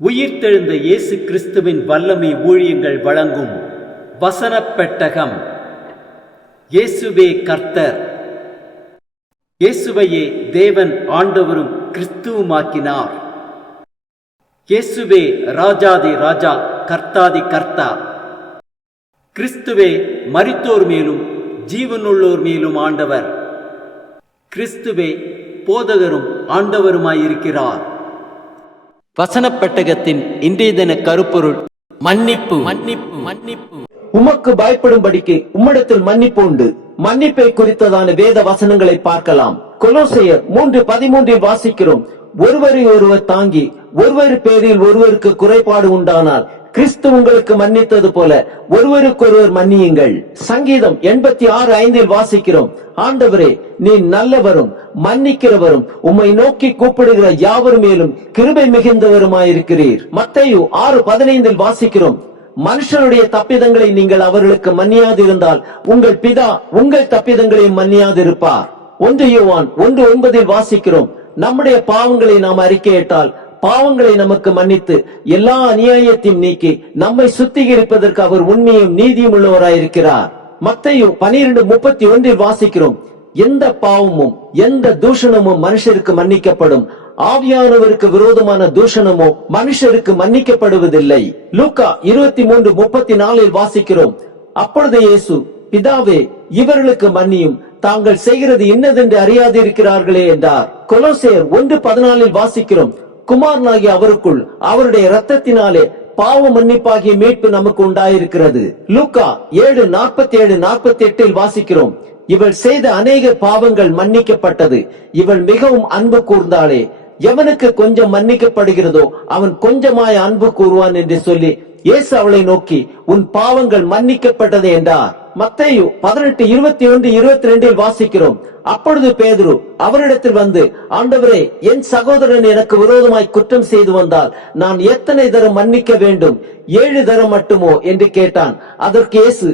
உயிர்த்தெழுந்த இயேசு கிறிஸ்துவின் வல்லமை ஊழியங்கள் வழங்கும் வசனப் பெட்டகம். இயேசுவே கர்த்தர். இயேசுவையே தேவன் ஆண்டவரும் கிறிஸ்துவுமாக்கினார். இயேசுவே ராஜாதி ராஜா, கர்த்தாதி கர்த்தா. கிறிஸ்துவே மரித்தோர் மேலும் ஜீவனுள்ளோர் மேலும் ஆண்டவர். கிறிஸ்துவே போதகரும் ஆண்டவருமாயிருக்கிறார். வசனப் பெட்டகத்தின் இன்றைய தின கருப்பொருள் மன்னிப்பு. மன்னிப்பு மன்னிப்பு உமக்கு பயப்படும்படிக்கு உம்மிடத்தில் மன்னிப்பு உண்டு. மன்னிப்பை குறித்ததான வேத வசனங்களை பார்க்கலாம். கொலோசையர் 3:13 வாசிக்கிறோம். ஒருவரை ஒருவர் தாங்கி ஒருவர் பேரில் ஒருவருக்கு குறைபாடு உண்டானால் கிறிஸ்து உங்களுக்கு மன்னித்தது போல ஒருவருக்கொருவர் மன்னியுங்கள். சங்கீதம் 86:5 வாசிக்கிறோம். ஆண்டவரே, நீ நல்லவரும் மன்னிக்கிறவரும், உம்மை நோக்கி கூப்பிடுகிற யாவர் மேலும் கிருபை மிகுந்தவருமாயிருக்கிறீர். மத்தேயு 6:15 வாசிக்கிறோம். மனுஷருடைய தப்பிதங்களை நீங்கள் அவர்களுக்கு மன்னியாதிருந்தால் உங்கள் பிதா உங்கள் தப்பிதங்களையும் மன்னியாதிருப்பார். 1 யோவான் 1:9 வாசிக்கிறோம். நம்முடைய பாவங்களை நாம் அறிக்கையிட்டால் பாவங்களை நமக்கு மன்னித்து எல்லா அநியாயத்தையும் நீக்கி நம்மை சுத்திகரிப்பதற்கு அவர் உண்மையும் நீதியும் உள்ளவராயிருக்கிறார். மத்தேயு 12:31 வாசிக்கிறோம். எந்த பாவமும் எந்த தூஷணமும் மனுஷருக்கு மன்னிக்கப்படும், ஆவியானவருக்கு விரோதமான தூஷணமோ மனுஷருக்கு மன்னிக்கப்படுவதில்லை. லூக்கா 23:34 வாசிக்கிறோம். அப்பொழுது இயேசு, பிதாவே, இவர்களுக்கு மன்னியும், தாங்கள் செய்கிறது இன்னதென்று அறியாதிருக்கிறார்களே என்றார். கொலோசையர் 1:14 வாசிக்கிறோம். குமாரனாகிய அவருக்குள் அவருடைய இரத்தத்தினாலே பாவ மன்னிப்பாகிய மீட்பு நமக்கு உண்டாயிருக்கிறது. லூக்கா 7:47-48 வாசிக்கிறோம். இவள் செய்த அநேக பாவங்கள் மன்னிக்கப்பட்டது, இவள் மிகவும் அன்பு கூர்ந்தாளே. எவனுக்கு கொஞ்சம் மன்னிக்கப்படுகிறதோ அவன் கொஞ்சமாய் அன்பு கூறுவான் என்று சொல்லி இயேசு அவளை நோக்கி, உன் பாவங்கள் மன்னிக்கப்பட்டது என்றார். மத்தேயு 18:21-22 வாசிக்கிறோம். அப்பொழுது பேதுரு அவரிடத்தில் வந்து, ஆண்டவரே, என் சகோதரன் எனக்கு விரோதமாய் குற்றம் செய்து வந்தால் நான் எத்தனை தரம் மன்னிக்க வேண்டும்? 7 தரம் மட்டுமோ என்று கேட்டான். அதற்கு இயேசு,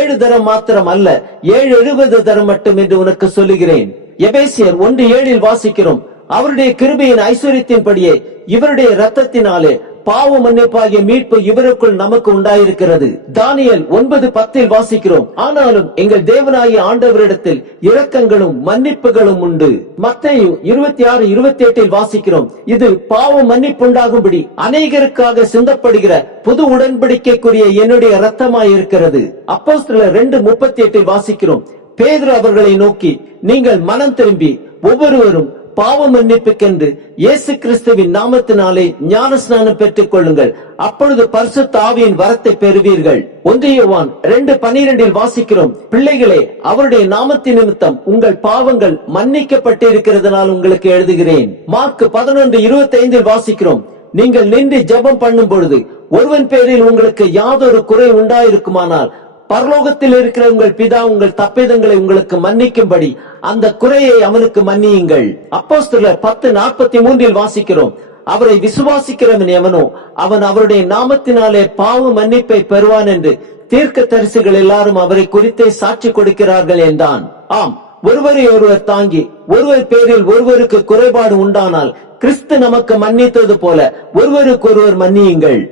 7 தரம் மாத்திரம் அல்ல, 770 தரம் மட்டும் என்று உனக்கு சொல்லுகிறேன். எபேசியர் 1:7 வாசிக்கிறோம். அவருடைய கிருபையின் ஐஸ்வரியத்தின்படியே இவருடைய இரத்தத்தினாலே பாவ மன்னிப்பாகிய மீட்பு இவருக்குள் நமக்கு உண்டாயிருக்கிறது. தானியேல் 9:10 வாசிக்கிறோம். ஆனாலும் எங்கள் தேவனாகிய ஆண்டவரிடத்தில் இரக்கங்களும் மன்னிப்புகளும் உண்டு. மத்தேயு 26:28 வாசிக்கிறோம். இது பாவ மன்னிப்புண்டாகும்படி அநேகருக்காக சிந்தப்படுகிற புது உடன்படிக்கைக்குரிய என்னுடைய இரத்தமாயிருக்கிறது. அப்போஸ்தலர் 2:38 வாசிக்கிறோம். பேதுரு அவர்களை நோக்கி, நீங்கள் மனம் திரும்பி ஒவ்வொருவரும் பாவ மன்னிப்புக்கென்று இயேசு கிறிஸ்துவின் நாமத்தினாலே ஞானஸ்நானம் பெற்றுக் கொள்ளுங்கள், அப்பொழுது பரிசுத்த ஆவியின் வரத்தை பெறுவீர்கள். 1 யோவான் 2:12 வாசிக்கிறோம். பிள்ளைகளே, அவருடைய நாமத்தின் நிமித்தம் உங்கள் பாவங்கள் மன்னிக்கப்பட்டிருக்கிறதுனால் உங்களுக்கு எழுதுகிறேன். மார்க் 11:25 வாசிக்கிறோம். நீங்கள் நின்று ஜெபம் பண்ணும் பொழுது ஒருவன் பேரில் உங்களுக்கு யாதொரு குறை உண்டாயிருக்குமானால் பரலோகத்தில் இருக்கிற உங்கள் பிதா உங்கள் தப்பிதங்களை உங்களுக்கு மன்னிக்கும்படி அந்த குறையை அவனுக்கு மன்னியுங்கள். அப்போஸ்தலர் 10:43 வாசிக்கிறோம். அவரை விசுவாசிக்கிறவன் எவனோ அவன் அவருடைய நாமத்தினாலே பாவ மன்னிப்பை பெறுவான் என்று தீர்க்க தரிசிகள் எல்லாரும் அவரை குறித்தே சாட்சி கொடுக்கிறார்கள் என்றான். ஆம், ஒருவரை ஒருவர் தாங்கி ஒருவர் பேரில் ஒருவருக்கு குறைபாடு உண்டானால் கிறிஸ்து நமக்கு மன்னித்தது போல ஒருவருக்கு ஒருவர் மன்னியுங்கள்.